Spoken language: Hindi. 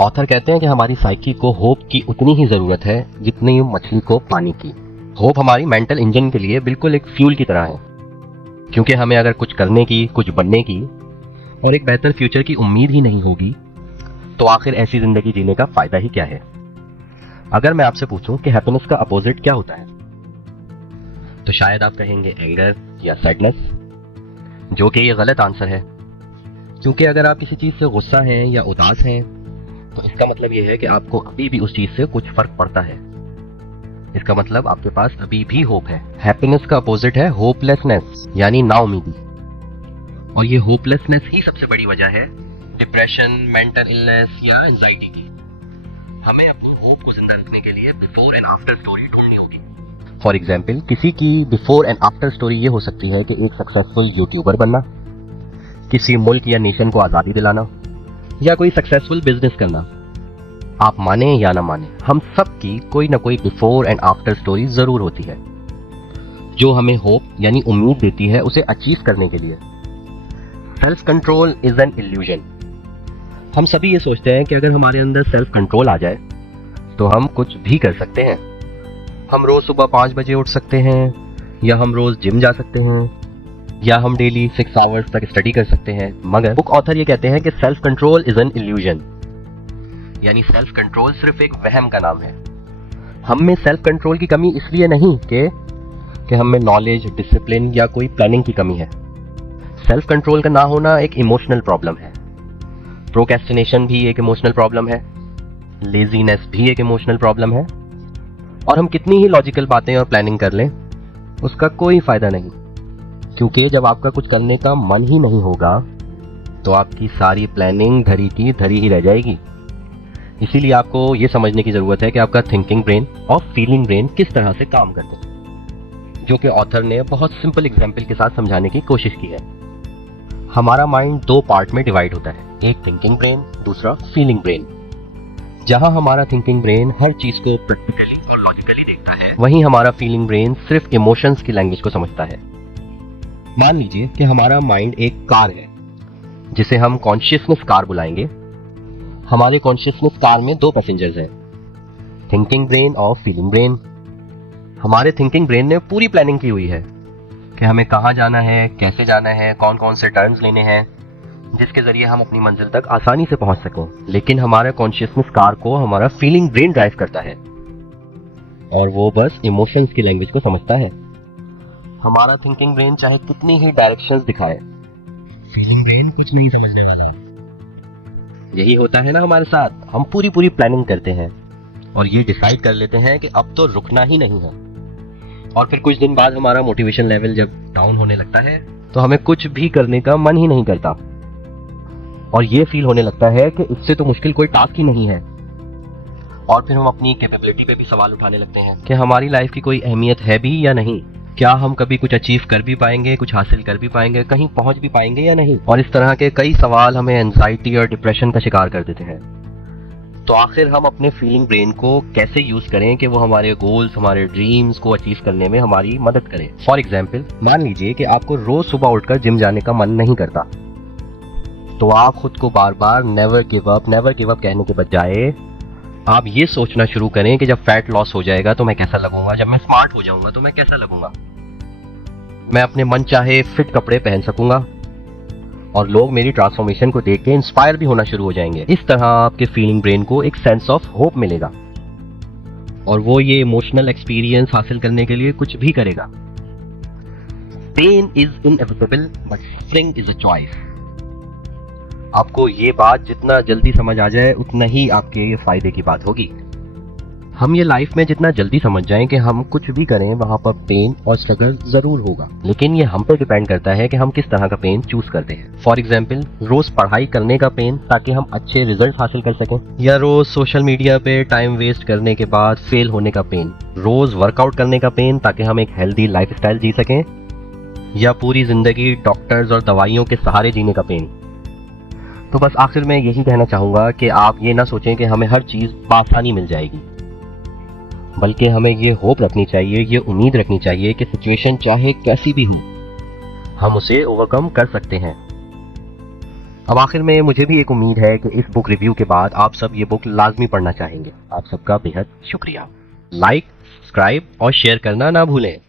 ऑथर कहते हैं कि हमारी साइकी को होप की उतनी ही जरूरत है जितनी मछली को पानी की। होप हमारी मेंटल इंजन के लिए बिल्कुल एक फ्यूल की तरह है, क्योंकि हमें अगर कुछ करने की, कुछ बनने की और एक बेहतर फ्यूचर की उम्मीद ही नहीं होगी तो आखिर ऐसी जिंदगी जीने का फायदा ही क्या है। अगर मैं आपसे पूछूं कि हैप्पीनेस का अपोजिट क्या होता है, तो शायद आप कहेंगे एंगर या सैडनेस, जो कि ये गलत आंसर है, क्योंकि अगर आप किसी चीज से गुस्सा हैं या उदास हैं तो इसका मतलब ये है कि आपको अभी भी उस चीज से कुछ फर्क पड़ता है। इसका मतलब आपके पास अभी भी होप है। हैप्पीनेस का अपोजिट है होपलेसनेस, यानी नाउमीदी। और ये होपलेसनेस ही सबसे बड़ी वजह है डिप्रेशन, मेंटल इलनेस या एंजाइटी की। हमें अपनी होप को जिंदा रखने के लिए बिफोर एंड आफ्टर स्टोरी ढूंढनी होगी। फॉर एग्जाम्पल, किसी की बिफोर एंड आफ्टर स्टोरी ये हो सकती है कि एक सक्सेसफुल यूट्यूबर बनना, किसी मुल्क या नेशन को आज़ादी दिलाना, या कोई सक्सेसफुल बिजनेस करना। आप माने या ना माने, हम सब की कोई ना कोई बिफोर एंड आफ्टर स्टोरी जरूर होती है जो हमें होप यानी उम्मीद देती है उसे अचीव करने के लिए। Self control is an illusion. हम सभी ये सोचते हैं कि अगर हमारे अंदर सेल्फ कंट्रोल आ जाए तो हम कुछ भी कर सकते हैं। हम रोज सुबह 5 बजे उठ सकते हैं, या हम रोज जिम जा सकते हैं, या हम डेली 6 आवर्स तक स्टडी कर सकते हैं। मगर बुक ऑथर ये कहते हैं कि self control is an illusion, यानी सेल्फ कंट्रोल सिर्फ एक वहम का नाम है। हम में सेल्फ कंट्रोल की कमी इसलिए नहीं कि हम में नॉलेज, डिसिप्लिन या कोई प्लानिंग की कमी है। सेल्फ कंट्रोल का ना होना एक इमोशनल प्रॉब्लम है। प्रोक्रेस्टिनेशन भी एक इमोशनल प्रॉब्लम है, लेजीनेस भी एक इमोशनल प्रॉब्लम है, और हम कितनी ही लॉजिकल बातें और प्लानिंग कर लें उसका कोई फायदा नहीं, क्योंकि जब आपका कुछ करने का मन ही नहीं होगा तो आपकी सारी प्लानिंग धरी की धरी ही रह जाएगी। इसीलिए आपको ये समझने की जरूरत है कि आपका थिंकिंग ब्रेन और फीलिंग ब्रेन किस तरह से काम करते हैं, जो कि ऑथर ने बहुत सिंपल एग्जाम्पल के साथ समझाने की कोशिश की है। हमारा माइंड 2 पार्ट में डिवाइड होता है, एक थिंकिंग ब्रेन, दूसरा फीलिंग ब्रेन। जहां हमारा थिंकिंग ब्रेन हर चीज को प्रैक्टिकली और लॉजिकली देखता है, वहीं हमारा फीलिंग ब्रेन सिर्फ इमोशंस की लैंग्वेज को समझता है। मान लीजिए कि हमारा माइंड एक कार है जिसे हम कॉन्शियसनेस कार बुलाएंगे। हमारे कॉन्शियसनेस कार में 2 पैसेंजर्स हैं, थिंकिंग ब्रेन और फीलिंग ब्रेन। हमारे थिंकिंग ब्रेन ने पूरी प्लानिंग की हुई है कि हमें कहाँ जाना है, कैसे जाना है, कौन कौन से टर्न्स लेने हैं, जिसके जरिए हम अपनी मंजिल तक आसानी से पहुंच सकें। लेकिन हमारे कॉन्शियसनेस कार को हमारा फीलिंग ब्रेन ड्राइव करता है और वो बस इमोशंस की लैंग्वेज को समझता है। हमारा थिंकिंग ब्रेन चाहे कितनी ही डायरेक्शंस दिखाए, फीलिंग ब्रेन कुछ नहीं समझने वाला है। यही होता है ना हमारे साथ। हम पूरी प्लानिंग करते हैं और ये डिसाइड कर लेते हैं कि अब तो रुकना ही नहीं है, और फिर कुछ दिन बाद हमारा मोटिवेशन लेवल जब डाउन होने लगता है तो हमें कुछ भी करने का मन ही नहीं करता, और ये फील होने लगता है कि इससे तो मुश्किल कोई टास्क ही नहीं है। और फिर हम अपनी कैपेबिलिटी पे भी सवाल उठाने लगते हैं कि हमारी लाइफ की कोई अहमियत है भी या नहीं, क्या हम कभी कुछ अचीव कर भी पाएंगे, कुछ हासिल कर भी पाएंगे, कहीं पहुंच भी पाएंगे या नहीं। और इस तरह के कई सवाल हमें एंजाइटी और डिप्रेशन का शिकार कर देते हैं। तो आखिर हम अपने फीलिंग ब्रेन को कैसे यूज करें कि वो हमारे गोल्स, हमारे ड्रीम्स को अचीव करने में हमारी मदद करें। फॉर एग्जाम्पल, मान लीजिए कि आपको रोज सुबह उठकर जिम जाने का मन नहीं करता, तो आप खुद को बार बार नेवर गिव अप कहने के बजाय आप ये सोचना शुरू करें कि जब फैट लॉस हो जाएगा तो मैं कैसा लगूंगा, जब मैं स्मार्ट हो जाऊंगा तो मैं कैसा लगूंगा, मैं अपने मन चाहे फिट कपड़े पहन सकूंगा, और लोग मेरी ट्रांसफॉर्मेशन को देख के इंस्पायर भी होना शुरू हो जाएंगे। इस तरह आपके फीलिंग ब्रेन को एक सेंस ऑफ होप मिलेगा और वो ये इमोशनल एक्सपीरियंस हासिल करने के लिए कुछ भी करेगा। Pain is inevitable but suffering is a choice. आपको ये बात जितना जल्दी समझ आ जाए उतना ही आपके फायदे की बात होगी। हम ये लाइफ में जितना जल्दी समझ जाएं कि हम कुछ भी करें वहां पर पेन और स्ट्रगल जरूर होगा, लेकिन ये हम पर डिपेंड करता है कि हम किस तरह का पेन चूज करते हैं। फॉर एग्जाम्पल, रोज पढ़ाई करने का पेन ताकि हम अच्छे रिजल्ट हासिल कर सकें, या रोज सोशल मीडिया पे टाइम वेस्ट करने के बाद फेल होने का पेन, रोज वर्कआउट करने का पेन ताकि हम एक हेल्दी लाइफस्टाइल जी सकें, या पूरी जिंदगी डॉक्टर्स और दवाइयों के सहारे जीने का पेन। तो बस आखिर में यही कहना चाहूंगा कि आप ये ना सोचें कि हमें हर चीज आसानी मिल जाएगी, बल्कि हमें ये होप रखनी चाहिए, ये उम्मीद रखनी चाहिए कि सिचुएशन चाहे कैसी भी हो हम उसे ओवरकम कर सकते हैं। अब आखिर में मुझे भी एक उम्मीद है कि इस बुक रिव्यू के बाद आप सब ये बुक लाजमी पढ़ना चाहेंगे। आप सबका बेहद शुक्रिया। लाइक, सब्सक्राइब और शेयर करना ना भूलें।